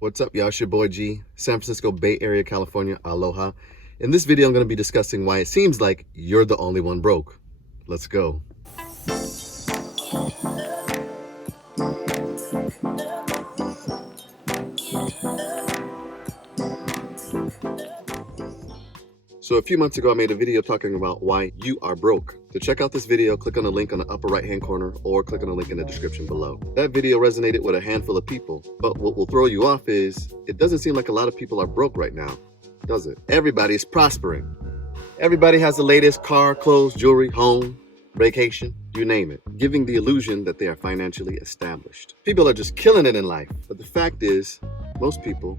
What's up, y'all? It's your boy G, San Francisco Bay Area, California. Aloha. In this video, I'm going to be discussing why it seems like you're the only one broke. Let's go. So a few months ago, I made a video talking about why you are broke. To check out this video, click on the link on the upper right-hand corner or click on the link in the description below. That video resonated with a handful of people, but what will throw you off is it doesn't seem like a lot of people are broke right now, does it? Everybody is prospering. Everybody has the latest car, clothes, jewelry, home, vacation, you name it, giving the illusion that they are financially established. People are just killing it in life, but the fact is, most people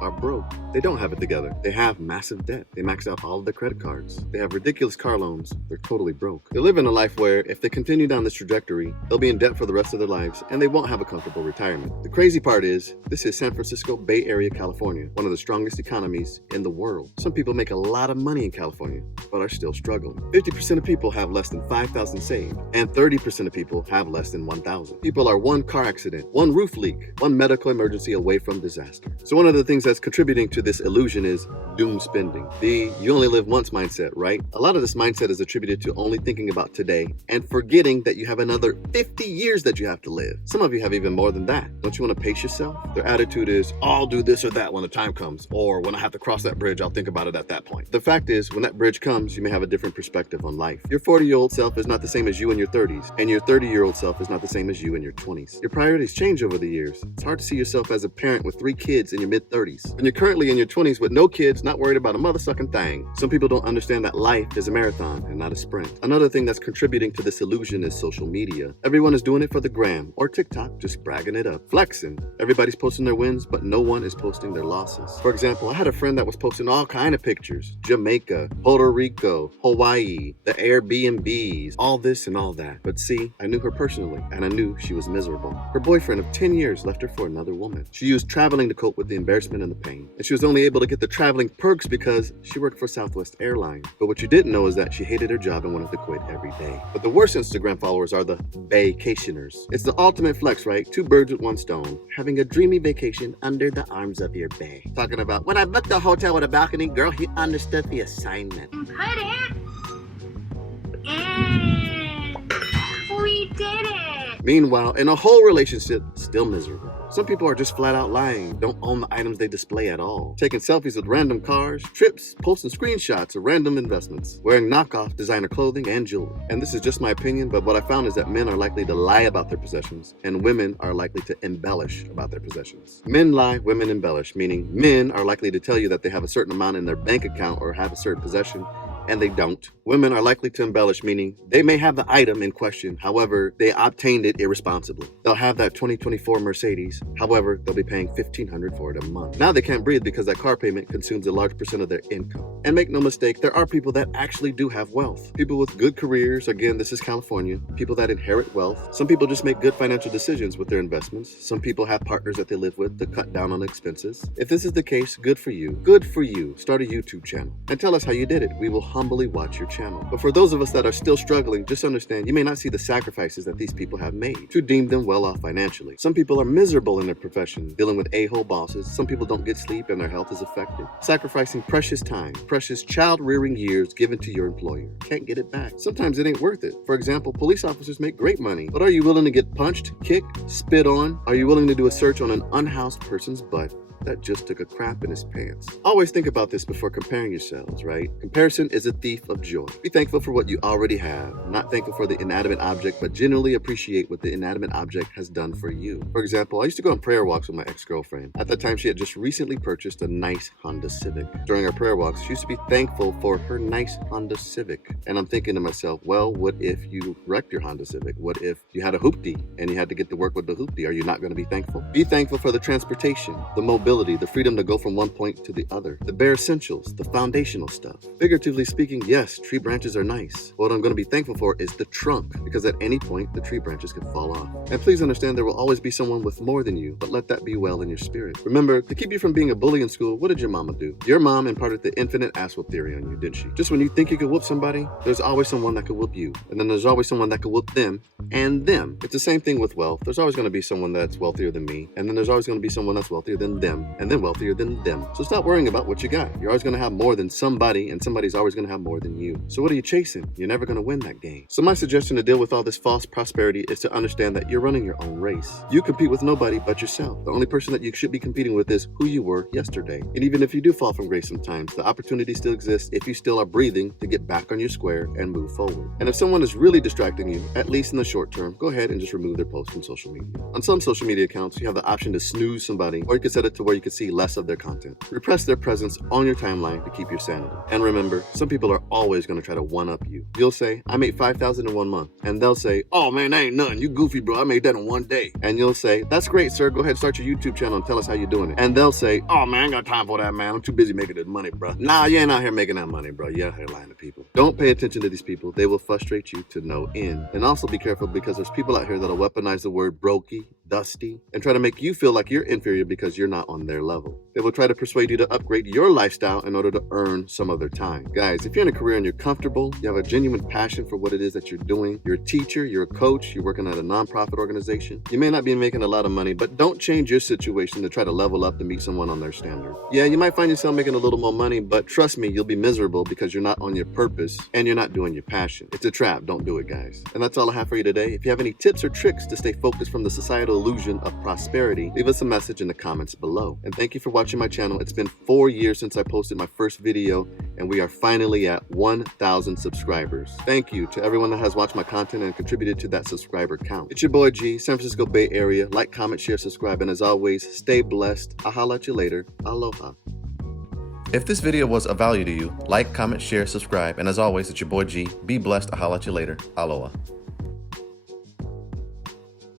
are broke. They don't have it together. They have massive debt. They max out all of their credit cards. They have ridiculous car loans. They're totally broke. They're living a life where if they continue down this trajectory, they'll be in debt for the rest of their lives and they won't have a comfortable retirement. The crazy part is, this is San Francisco Bay Area, California, one of the strongest economies in the world. Some people make a lot of money in California, but are still struggling. 50% of people have less than $5,000 saved, and 30% of people have less than $1,000. People are one car accident, one roof leak, one medical emergency away from disaster. So one of the things that's contributing to this illusion is doom spending. The you only live once mindset, right? A lot of this mindset is attributed to only thinking about today and forgetting that you have another 50 years that you have to live. Some of you have even more than that. Don't you want to pace yourself? Their attitude is, I'll do this or that when the time comes, or when I have to cross that bridge, I'll think about it at that point. The fact is, when that bridge comes, you may have a different perspective on life. Your 40-year-old self is not the same as you in your 30s, and your 30-year-old self is not the same as you in your 20s. Your priorities change over the years. It's hard to see yourself as a parent with 3 kids in your mid-30s. When you're currently in your 20s with no kids, not worried about a mother-sucking thing. Some people don't understand that life is a marathon and not a sprint. Another thing that's contributing to this illusion is social media. Everyone is doing it for the gram or TikTok, just bragging it up, flexing. Everybody's posting their wins, but no one is posting their losses. For example, I had a friend that was posting all kind of pictures. Jamaica, Puerto Rico, Hawaii, the Airbnbs, all this and all that. But see, I knew her personally, and I knew she was miserable. Her boyfriend of 10 years left her for another woman. She used traveling to cope with the embarrassment and the pain. And she was only able to get the traveling perks because she worked for Southwest Airlines. But what you didn't know is that she hated her job and wanted to quit every day. But the worst Instagram followers are the vacationers. It's the ultimate flex, right? 2 birds with 1 stone. Having a dreamy vacation under the arms of your bae. Talking about, when I booked a hotel with a balcony, girl, he understood the assignment. Cut it! And we did it! Meanwhile, in a whole relationship, still miserable. Some people are just flat out lying, don't own the items they display at all. Taking selfies with random cars, trips, posting screenshots of random investments, wearing knockoff designer clothing and jewelry. And this is just my opinion, but what I found is that men are likely to lie about their possessions, and women are likely to embellish about their possessions. Men lie, women embellish, meaning men are likely to tell you that they have a certain amount in their bank account or have a certain possession, and they don't. Women are likely to embellish, meaning they may have the item in question, however, they obtained it irresponsibly. They'll have that 2024 Mercedes, however, they'll be paying $1,500 for it a month. Now they can't breathe because that car payment consumes a large percent of their income. And make no mistake, there are people that actually do have wealth. People with good careers, again, this is California, people that inherit wealth. Some people just make good financial decisions with their investments. Some people have partners that they live with to cut down on expenses. If this is the case, good for you. Good for you. Start a YouTube channel and tell us how you did it. We will humbly watch your channel. But for those of us that are still struggling, just understand you may not see the sacrifices that these people have made to deem them well off financially. Some people are miserable in their profession, dealing with a-hole bosses. Some people don't get sleep and their health is affected. Sacrificing precious time, precious child-rearing years given to your employer. Can't get it back. Sometimes it ain't worth it. For example, police officers make great money, but are you willing to get punched, kicked, spit on? Are you willing to do a search on an unhoused person's butt that just took a crap in his pants? Always think about this before comparing yourselves, right? Comparison is a thief of joy. Be thankful for what you already have, not thankful for the inanimate object, but genuinely appreciate what the inanimate object has done for you. For example, I used to go on prayer walks with my ex-girlfriend. At that time, she had just recently purchased a nice Honda Civic. During our prayer walks, she used to be thankful for her nice Honda Civic. And I'm thinking to myself, well, what if you wrecked your Honda Civic? What if you had a hoopty and you had to get to work with the hoopty? Are you not going to be thankful? Be thankful for the transportation, the mobility, mobility, the freedom to go from one point to the other, the bare essentials, the foundational stuff. Figuratively speaking, yes, tree branches are nice. What I'm going to be thankful for is the trunk, because at any point, the tree branches can fall off. And please understand there will always be someone with more than you, but let that be well in your spirit. Remember, to keep you from being a bully in school, what did your mama do? Your mom imparted the infinite ass whoop theory on you, didn't she? Just when you think you could whoop somebody, there's always someone that could whoop you. And then there's always someone that could whoop them and them. It's the same thing with wealth. There's always going to be someone that's wealthier than me, and then there's always going to be someone that's wealthier than them, and then wealthier than them. So stop worrying about what you got. You're always going to have more than somebody, and somebody's always going to have more than you. So what are you chasing? You're never going to win that game. So my suggestion to deal with all this false prosperity is to understand that you're running your own race. You compete with nobody but yourself. The only person that you should be competing with is who you were yesterday. And even if you do fall from grace sometimes, the opportunity still exists if you still are breathing to get back on your square and move forward. And if someone is really distracting you, at least in the short term, go ahead and just remove their post from social media. On some social media accounts, you have the option to snooze somebody, or you can set it to where you can see less of their content. Repress their presence on your timeline to keep your sanity. And remember, some people are always going to try to one-up you. You'll say, I made $5,000 in 1 month. And they'll say, oh man, that ain't nothing. You goofy, bro. I made that in 1 day. And you'll say, that's great, sir. Go ahead and start your YouTube channel and tell us how you're doing it. And they'll say, oh man, I ain't got time for that, man. I'm too busy making this money, bro. Nah, you ain't out here making that money, bro. You're out here lying to people. Don't pay attention to these people. They will frustrate you to no end. And also be careful, because there's people out here that'll weaponize the word brokey, dusty, and try to make you feel like you're inferior because you're not on their level. They will try to persuade you to upgrade your lifestyle in order to earn some of their time. Guys, if you're in a career and you're comfortable, you have a genuine passion for what it is that you're doing, you're a teacher, you're a coach, you're working at a nonprofit organization, you may not be making a lot of money, but don't change your situation to try to level up to meet someone on their standard. Yeah, you might find yourself making a little more money, but trust me, you'll be miserable because you're not on your purpose and you're not doing your passion. It's a trap. Don't do it, guys. And that's all I have for you today. If you have any tips or tricks to stay focused from the societal illusion of prosperity, leave us a message in the comments below. And thank you for watching my channel. It's been 4 years since I posted my first video, and we are finally at 1,000 subscribers. Thank you to everyone that has watched my content and contributed to that subscriber count. It's your boy G, San Francisco Bay Area. Like, comment, share, subscribe, and as always, stay blessed. I'll holla at you later. Aloha. If this video was of value to you, like, comment, share, subscribe, and as always, it's your boy G. Be blessed. I'll holla at you later. Aloha.